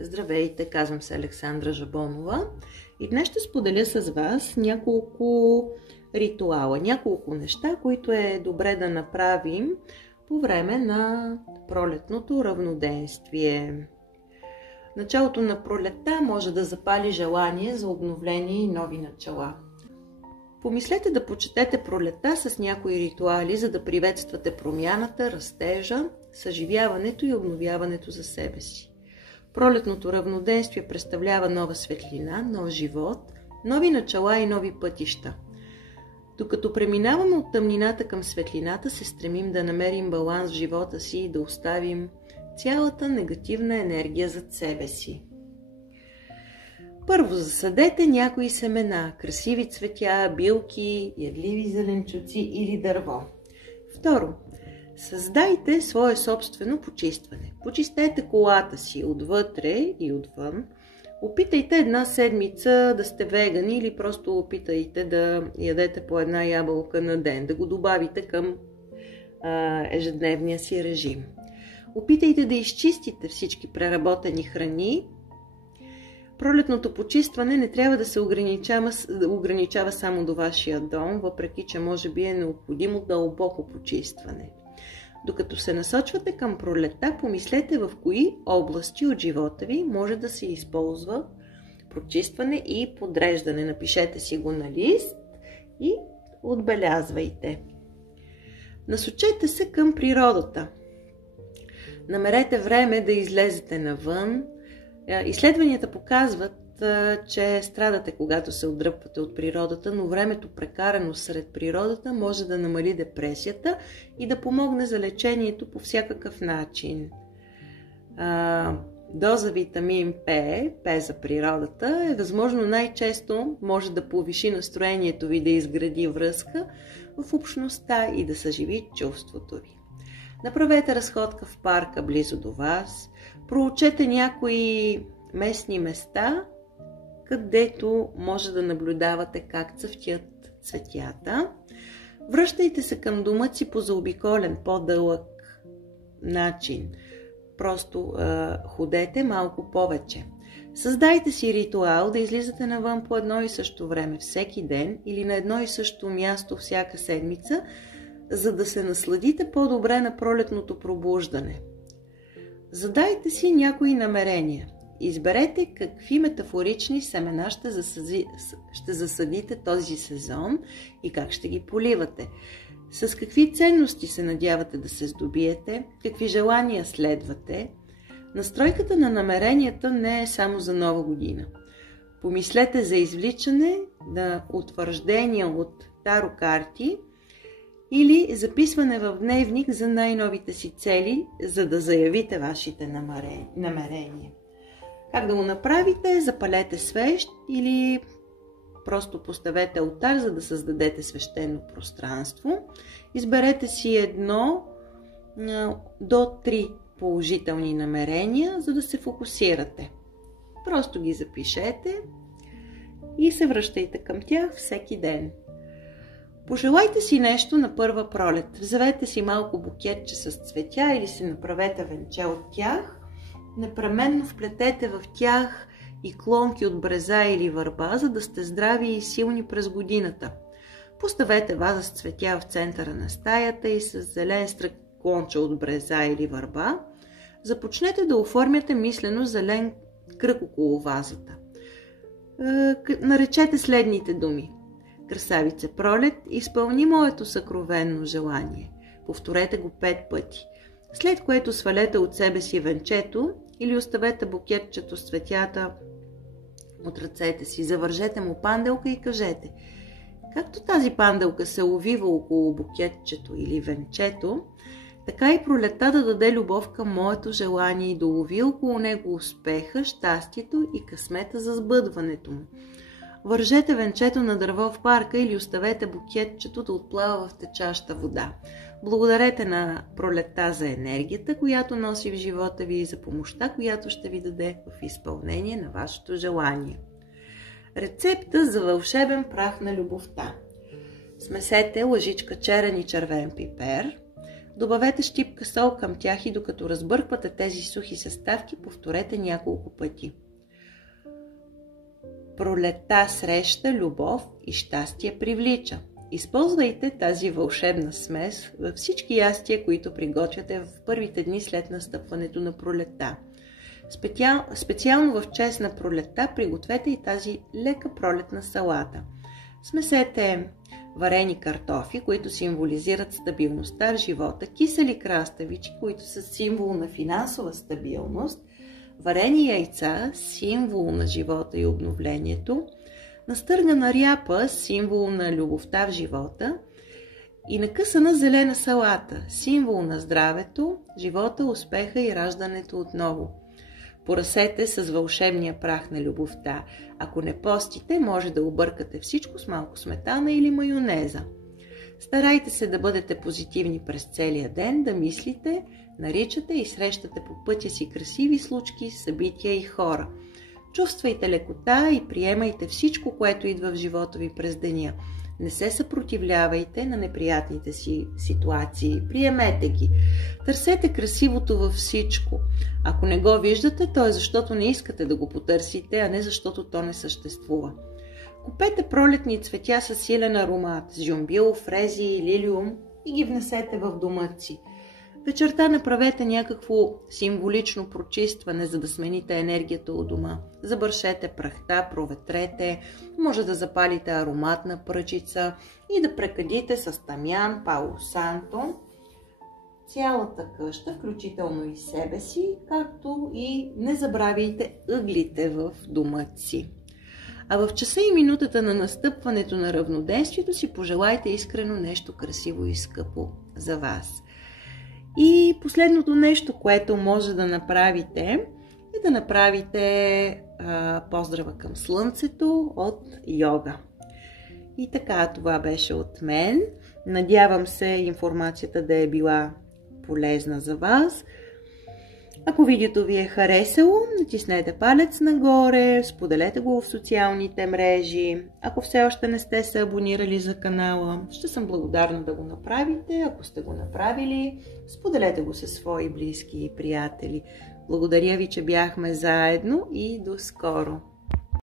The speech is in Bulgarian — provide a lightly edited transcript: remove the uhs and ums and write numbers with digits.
Здравейте, казвам се Александра Жабонова и днес ще споделя с вас няколко ритуала, няколко неща, които е добре да направим по време на пролетното равноденствие. Началото на пролетта може да запали желание за обновление и нови начала. Помислете да почетете пролетта с някои ритуали, за да приветствате промяната, растежа, съживяването и обновяването за себе си. Пролетното равноденствие представлява нова светлина, нов живот, нови начала и нови пътища. Докато преминаваме от тъмнината към светлината, се стремим да намерим баланс в живота си и да оставим цялата негативна енергия зад себе си. Първо, засадете някои семена, красиви цветя, билки, ядливи зеленчуци или дърво. Второ, създайте свое собствено почистване. Почистете колата си отвътре и отвън. Опитайте една седмица да сте вегани или просто опитайте да ядете по една ябълка на ден, да го добавите към ежедневния си режим. Опитайте да изчистите всички преработени храни. Пролетното почистване не трябва да се ограничава само до вашия дом, въпреки че може би е необходимо дълбоко почистване. Докато се насочвате към пролетта, помислете в кои области от живота ви може да се използва прочистване и подреждане. Напишете си го на лист и отбелязвайте. Насочете се към природата. Намерете време да излезете навън. Изследванията показват, че страдате, когато се отдръпвате от природата, но времето прекарано сред природата може да намали депресията и да помогне за лечението по всякакъв начин. Доза витамин П за природата, е възможно най-често може да повиши настроението ви, да изгради връзка в общността и да съживи чувството ви. Направете разходка в парка близо до вас, проучете някои местни места, където може да наблюдавате как цъфтят цветята. Връщайте се към дома си по заобиколен, по-дълъг начин. Просто ходете малко повече. Създайте си ритуал да излизате навън по едно и също време всеки ден или на едно и също място всяка седмица, за да се насладите по-добре на пролетното пробуждане. Задайте си някои намерения. Изберете какви метафорични семена ще засадите този сезон и как ще ги поливате. С какви ценности се надявате да се здобиете, какви желания следвате. Настройката на намеренията не е само за Нова година. Помислете за извличане на утвърждения от таро карти или записване в дневник за най-новите си цели, за да заявите вашите намерения. Как да го направите? Запалете свещ или просто поставете алтар, за да създадете свещено пространство. Изберете си 1 до 3 положителни намерения, за да се фокусирате. Просто ги запишете и се връщайте към тях всеки ден. Пожелайте си нещо на първа пролет. Вземете си малко букетче с цветя или си направете венче от тях. Непременно вплетете в тях и клонки от бреза или върба, за да сте здрави и силни през годината. Поставете ваза с цветя в центъра на стаята и с зелен стрък клонче от бреза или върба. Започнете да оформяте мислено зелен кръг около вазата. Наречете следните думи. Красавице Пролет, изпълни моето съкровенно желание. Повторете го 5 пъти. След което свалете от себе си венчето или оставете букетчето с цветята от ръцете си. Завържете му панделка и кажете: както тази панделка се увива около букетчето или венчето, така и пролетта да даде любов към моето желание и да улови около него успеха, щастието и късмета за сбъдването му. Вържете венчето на дърво в парка или оставете букетчето да отплава в течаща вода. Благодарете на пролетта за енергията, която носи в живота ви и за помощта, която ще ви даде в изпълнение на вашето желание. Рецепта за вълшебен прах на любовта. Смесете лъжичка черен и червен пипер, Добавете щипка сол към тях и докато разбърквате тези сухи съставки, повторете няколко пъти. Пролетта среща, любов и щастие привлича. Използвайте тази вълшебна смес във всички ястия, които приготвяте в първите дни след настъпването на пролетта. Специално в чест на пролетта пригответе и тази лека пролетна салата. Смесете варени картофи, които символизират стабилността в живота, кисели краставички, които са символ на финансова стабилност, варени яйца, символ на живота и обновлението, настъргана ряпа, символ на любовта в живота, и накъсана зелена салата, символ на здравето, живота, успеха и раждането отново. Поръсете с вълшебния прах на любовта. Ако не постите, може да объркате всичко с малко сметана или майонеза. Старайте се да бъдете позитивни през целия ден, да мислите, наричате и срещате по пътя си красиви случки, събития и хора. Чувствайте лекота и приемайте всичко, което идва в живота ви през деня. Не се съпротивлявайте на неприятните си ситуации, приемете ги. Търсете красивото във всичко. Ако не го виждате, то е защото не искате да го потърсите, а не защото то не съществува. Купете пролетни цветя с силен аромат, жумбил, фрези, лилиум и ги внесете в дома си. Вечерта направете някакво символично прочистване, за да смените енергията от дома. Забършете прахта, проветрете, може да запалите ароматна пръчица и да прекадите с тамян, пало санто цялата къща, включително и себе си, както и не забравяйте ъглите в дома си. А в часа и минутата на настъпването на равноденствието си пожелайте искрено нещо красиво и скъпо за вас. И последното нещо, което може да направите, е да направите поздрава към слънцето от йога. И така, това беше от мен. Надявам се информацията да е била полезна за вас. Ако видеото ви е харесало, натиснете палец нагоре, споделете го в социалните мрежи. Ако все още не сте се абонирали за канала, ще съм благодарна да го направите. Ако сте го направили, споделете го със свои близки и приятели. Благодаря ви, че бяхме заедно и до скоро!